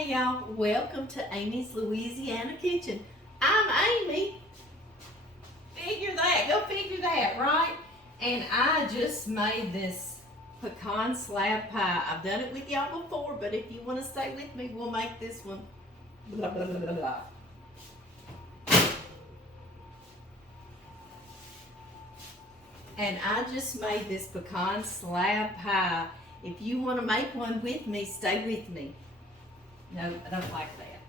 Hey y'all, welcome to Amy's Louisiana Kitchen. I'm Amy. Figure that, go figure that, right? And I just made this pecan slab pie. I've done it with y'all before, but if you want to stay with me, we'll make this one. Blah, blah, blah, blah, blah. And I just made this pecan slab pie. If you want to make one with me, stay with me. No, I don't like that.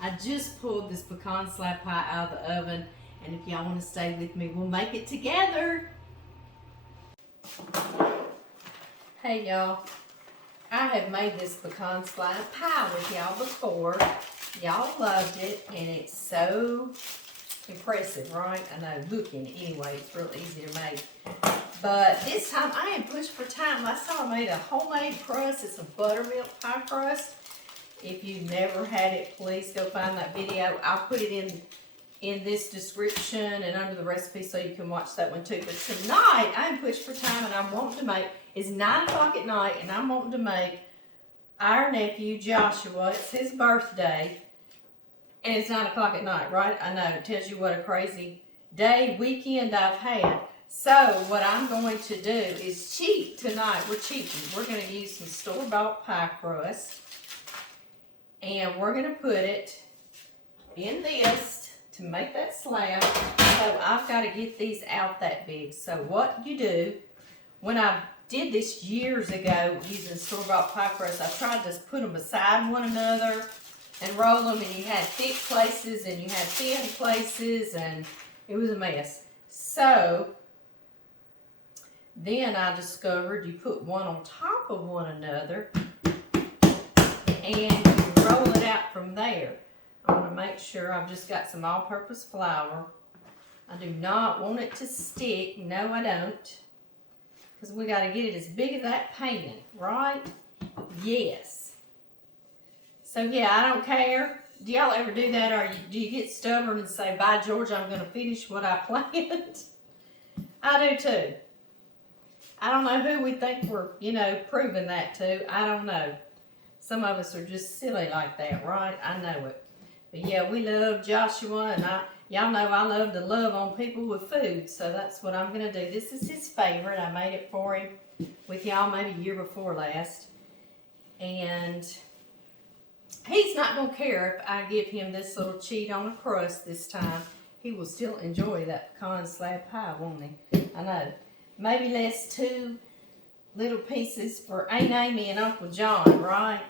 I just pulled this pecan slab pie out of the oven, and if y'all want to stay with me, we'll make it together. Hey y'all, I have made this pecan slab pie with y'all before. Y'all loved it, and it's so impressive, right? I know, looking anyway, it's real easy to make. But this time I am pushed for time. Last time I made a homemade crust. It's a buttermilk pie crust. If you've never had it, please go find that video. I'll put it in this description and under the recipe so you can watch that one too. But tonight I am pushed for time, and I'm wanting to make, it's 9 o'clock at night, and I'm wanting to make our nephew Joshua, it's his birthday, and it's 9 o'clock at night, right? I know, it tells you what a crazy day, weekend I've had. So what I'm going to do is cheat tonight. We're cheating. We're going to use some store-bought pie crust, and we're going to put it in this to make that slab. So I've got to get these out that big. So what you do, when I did this years ago using store-bought pie crust, I tried to put them beside one another and roll them, and you had thick places and you had thin places, and it was a mess. So then I discovered you put one on top of one another and you roll it out from there. I want to make sure I've just got some all-purpose flour. I do not want it to stick. No, I don't. Because we got to get it as big as that pan, right? Yes. So yeah, I don't care. Do y'all ever do that, or do you get stubborn and say, by George, I'm going to finish what I planned? I do too. I don't know who we think we're, proving that to. I don't know. Some of us are just silly like that, right? I know it. But yeah, we love Joshua, and y'all know I love to love on people with food, so that's what I'm going to do. This is his favorite. I made it for him with y'all maybe year before last. And he's not going to care if I give him this little cheat on a crust this time. He will still enjoy that pecan slab pie, won't he? I know. Maybe less 2 little pieces for Aunt Amy and Uncle John, right?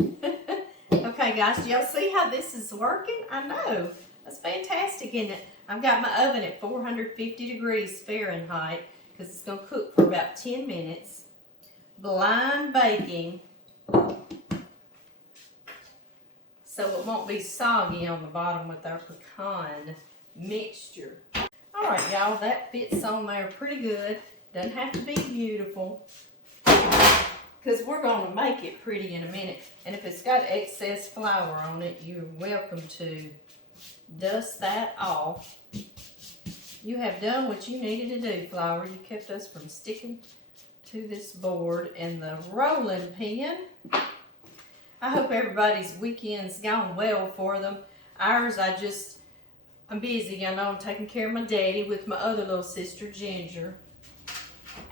Okay, guys, do y'all see how this is working? I know. That's fantastic, isn't it? I've got my oven at 450 degrees Fahrenheit because it's going to cook for about 10 minutes. Blind baking, so it won't be soggy on the bottom with our pecan mixture. All right, y'all, that fits on there pretty good. Doesn't have to be beautiful because we're going to make it pretty in a minute. And if it's got excess flour on it, you're welcome to dust that off. You have done what you needed to do, flour. You kept us from sticking to this board. And the rolling pin, I hope everybody's weekend's gone well for them. Ours, I'm busy. I know I'm taking care of my daddy with my other little sister, Ginger.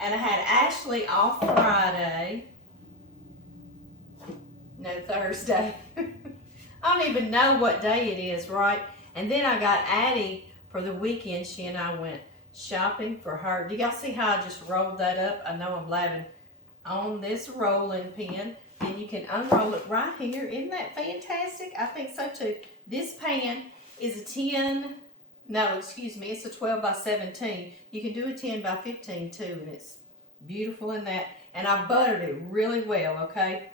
And I had Ashley off Friday. No, Thursday. I don't even know what day it is, right? And then I got Addie for the weekend. She and I went shopping for her. Do y'all see how I just rolled that up? I know I'm laughing. On this rolling pin. And you can unroll it right here. Isn't that fantastic? I think so too. This pan is it's a 12 by 17. You can do a 10 by 15 too, and it's beautiful in that. And I buttered it really well, okay?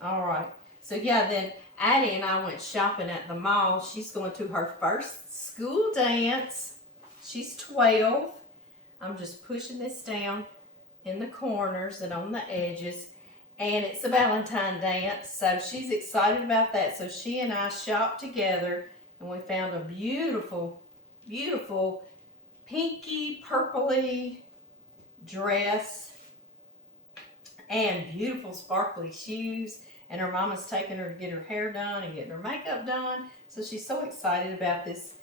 All right. So yeah, then Addie and I went shopping at the mall. She's going to her first school dance. She's 12. I'm just pushing this down in the corners and on the edges. And it's a Valentine dance, so she's excited about that. So she and I shopped together, and we found a beautiful, beautiful pinky, purpley dress. and beautiful sparkly shoes. And her mama's taking her to get her hair done and getting her makeup done. So she's so excited about this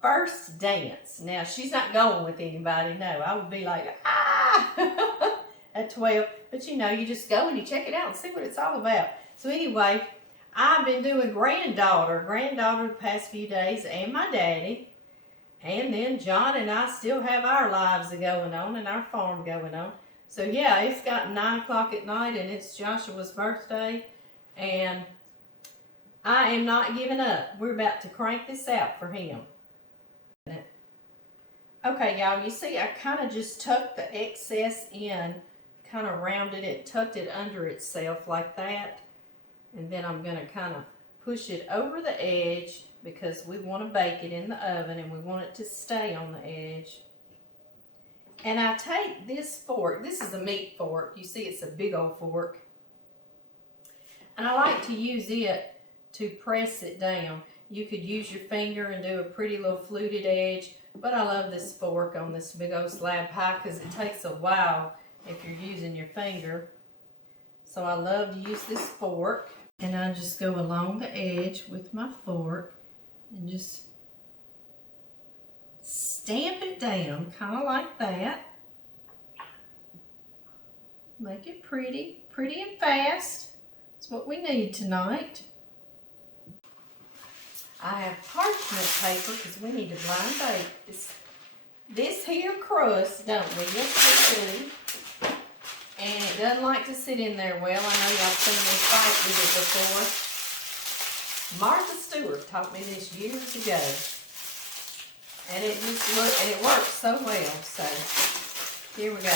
first dance. Now, she's not going with anybody, no. I would be like, ah, at 12. But you know, you just go and you check it out and see what it's all about. So anyway, I've been doing granddaughter the past few days, and my daddy. And then John and I still have our lives going on and our farm going on. So yeah, it's got 9 o'clock at night and it's Joshua's birthday. And I am not giving up. We're about to crank this out for him. Okay, y'all, you see I kind of just tucked the excess in, kind of rounded it, tucked it under itself like that. And then I'm going to kind of push it over the edge because we want to bake it in the oven and we want it to stay on the edge. And I take this fork, this is a meat fork, you see it's a big old fork. And I like to use it to press it down. You could use your finger and do a pretty little fluted edge, but I love this fork on this big old slab pie because it takes a while if you're using your finger. So I love to use this fork. And I just go along the edge with my fork and just stamp it down, kind of like that. Make it pretty, pretty and fast. That's what we need tonight. I have parchment paper because we need to blind bake this here crust, don't we? Yes, we do. And it doesn't like to sit in there well. I know y'all seen me fight with it before. Martha Stewart taught me this years ago. And it works so well. So here we go.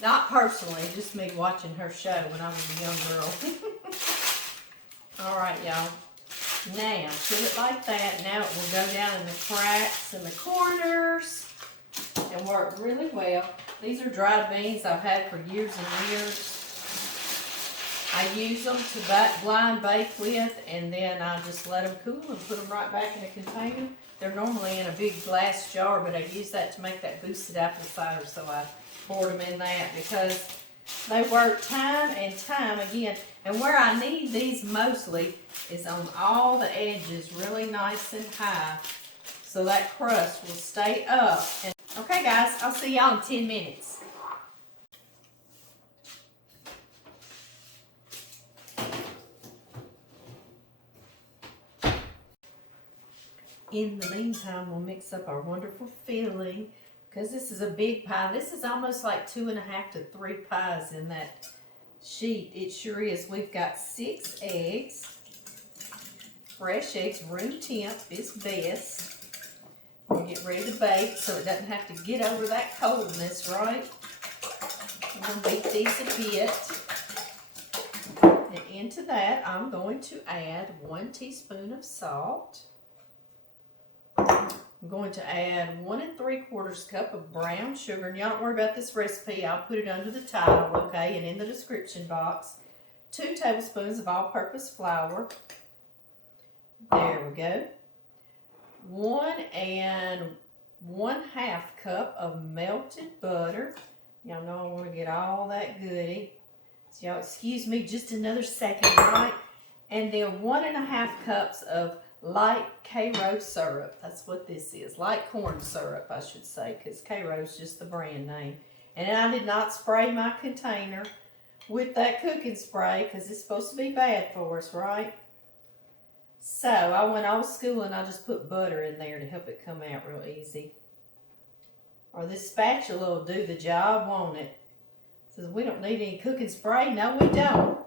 Not personally, just me watching her show when I was a young girl. All right, y'all. Now, put it like that. Now it will go down in the cracks and the corners and work really well. These are dried beans I've had for years and years. I use them to blind bake with, and then I just let them cool and put them right back in a container. They're normally in a big glass jar, but I use that to make that boosted apple cider, so I poured them in that because they work time and time again. And where I need these mostly is on all the edges, really nice and high, so that crust will stay up. And okay, guys, I'll see y'all in 10 minutes. In the meantime, we'll mix up our wonderful filling because this is a big pie. This is almost like 2.5 to 3 pies in that sheet. It sure is. We've got 6 eggs. Fresh eggs, room temp is best. We'll get ready to bake so it doesn't have to get over that coldness, right? I'm going to beat these a bit. And into that, I'm going to add 1 teaspoon of salt. I'm going to add 1 3/4 cup of brown sugar. And y'all don't worry about this recipe. I'll put it under the title, okay, and in the description box. 2 tablespoons of all-purpose flour. There we go. 1 1/2 cup of melted butter. Y'all know I want to get all that goody. So y'all excuse me just another second, right? And then 1 1/2 cups of light Karo syrup. That's what this is. Light corn syrup, I should say, because Karo is just the brand name. And I did not spray my container with that cooking spray because it's supposed to be bad for us, right? So I went old school and I just put butter in there to help it come out real easy. Or this spatula will do the job, won't it? Says we don't need any cooking spray. No, we don't.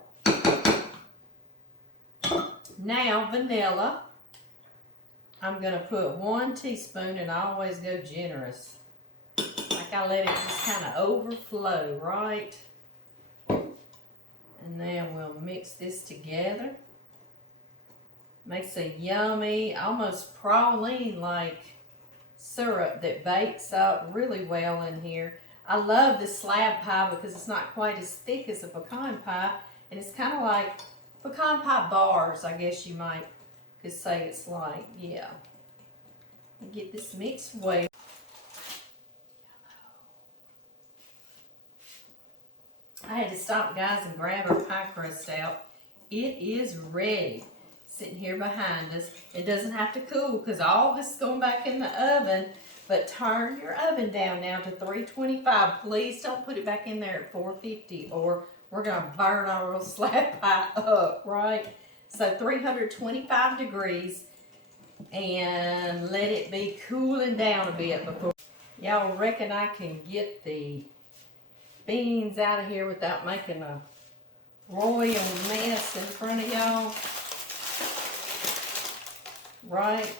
Now vanilla. I'm going to put 1 teaspoon, and I always go generous. Like I let it just kind of overflow, right? And then we'll mix this together. Makes a yummy, almost praline-like syrup that bakes up really well in here. I love the slab pie because it's not quite as thick as a pecan pie, and it's kind of like pecan pie bars, I guess you might could say it's like, yeah. Get this mixed well. I had to stop, guys, and grab our pie crust out. It is ready. Sitting here behind us. It doesn't have to cool because all this is going back in the oven. But turn your oven down now to 325. Please don't put it back in there at 450 or we're going to burn our little slab pie up, right? So 325 degrees and let it be cooling down a bit before. Y'all reckon I can get the beans out of here without making a royal mess in front of y'all? Right?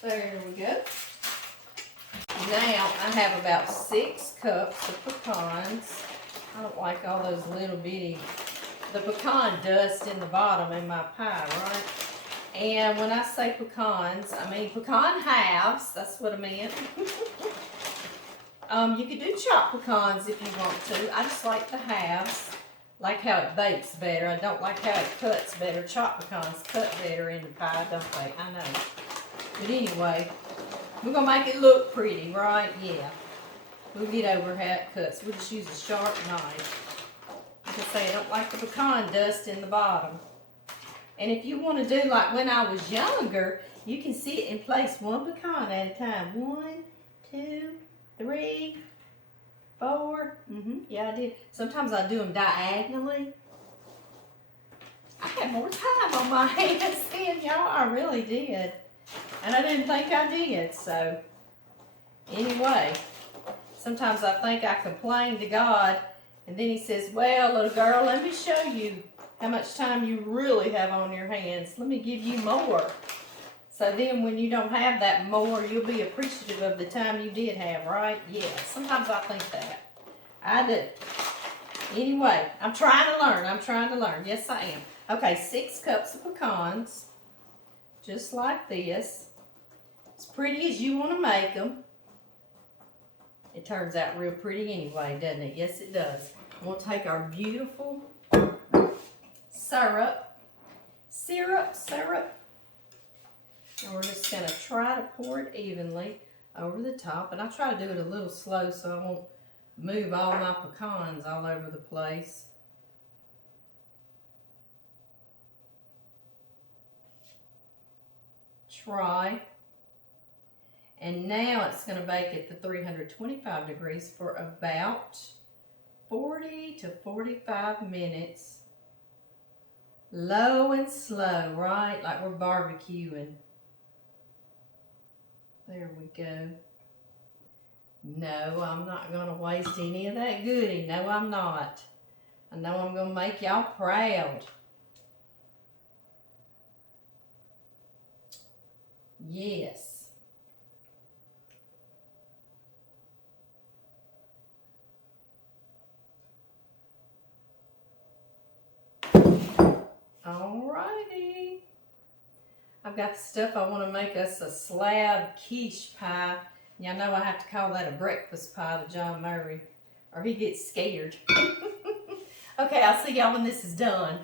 There we go. Now I have about 6 cups of pecans. I don't like all those little bitty, the pecan dust in the bottom in my pie, right? And when I say pecans, I mean pecan halves. That's what I meant. You could do chopped pecans if you want to. I just like the halves. Like how it bakes better. I don't like how it cuts better. Chopped pecans cut better in the pie, don't they? I know. But anyway, we're going to make it look pretty, right? Yeah. We'll get over how it cuts. We'll just use a sharp knife. Like I say, I don't like the pecan dust in the bottom. And if you want to do like when I was younger, you can see it in place 1 pecan at a time. 1, 2, 3, 4. Yeah, I did. Sometimes I do them diagonally. I had more time on my hands then, y'all. I really did. And I didn't think I did, so anyway, sometimes I think I complain to God, and then he says, well, little girl, let me show you how much time you really have on your hands. Let me give you more. So then when you don't have that more, you'll be appreciative of the time you did have, right? Yeah, sometimes I think that. I do. Anyway, I'm trying to learn. I'm trying to learn. Yes, I am. Okay, 6 cups of pecans. Just like this. As pretty as you want to make them. It turns out real pretty anyway, doesn't it? Yes, it does. We'll take our beautiful syrup. And we're just going to try to pour it evenly over the top. And I try to do it a little slow so I won't move all my pecans all over the place. Try. And now it's going to bake at the 325 degrees for about 40 to 45 minutes. Low and slow, right? Like we're barbecuing. There we go. No, I'm not going to waste any of that goodie. No, I'm not. I know I'm going to make y'all proud. Yes. Alrighty. I've got the stuff I want to make us a slab quiche pie. Y'all know I have to call that a breakfast pie to John Murray, or he gets scared. Okay, I'll see y'all when this is done.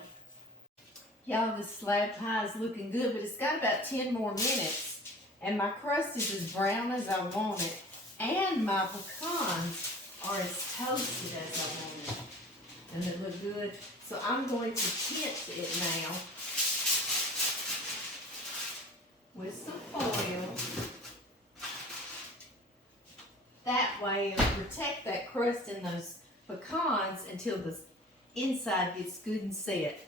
Y'all, this slab pie is looking good, but it's got about 10 more minutes. And my crust is as brown as I want it. And my pecans are as toasted as I want it. And they look good. So I'm going to tint it now with some foil. That way it'll protect that crust in those pecans until the inside gets good and set.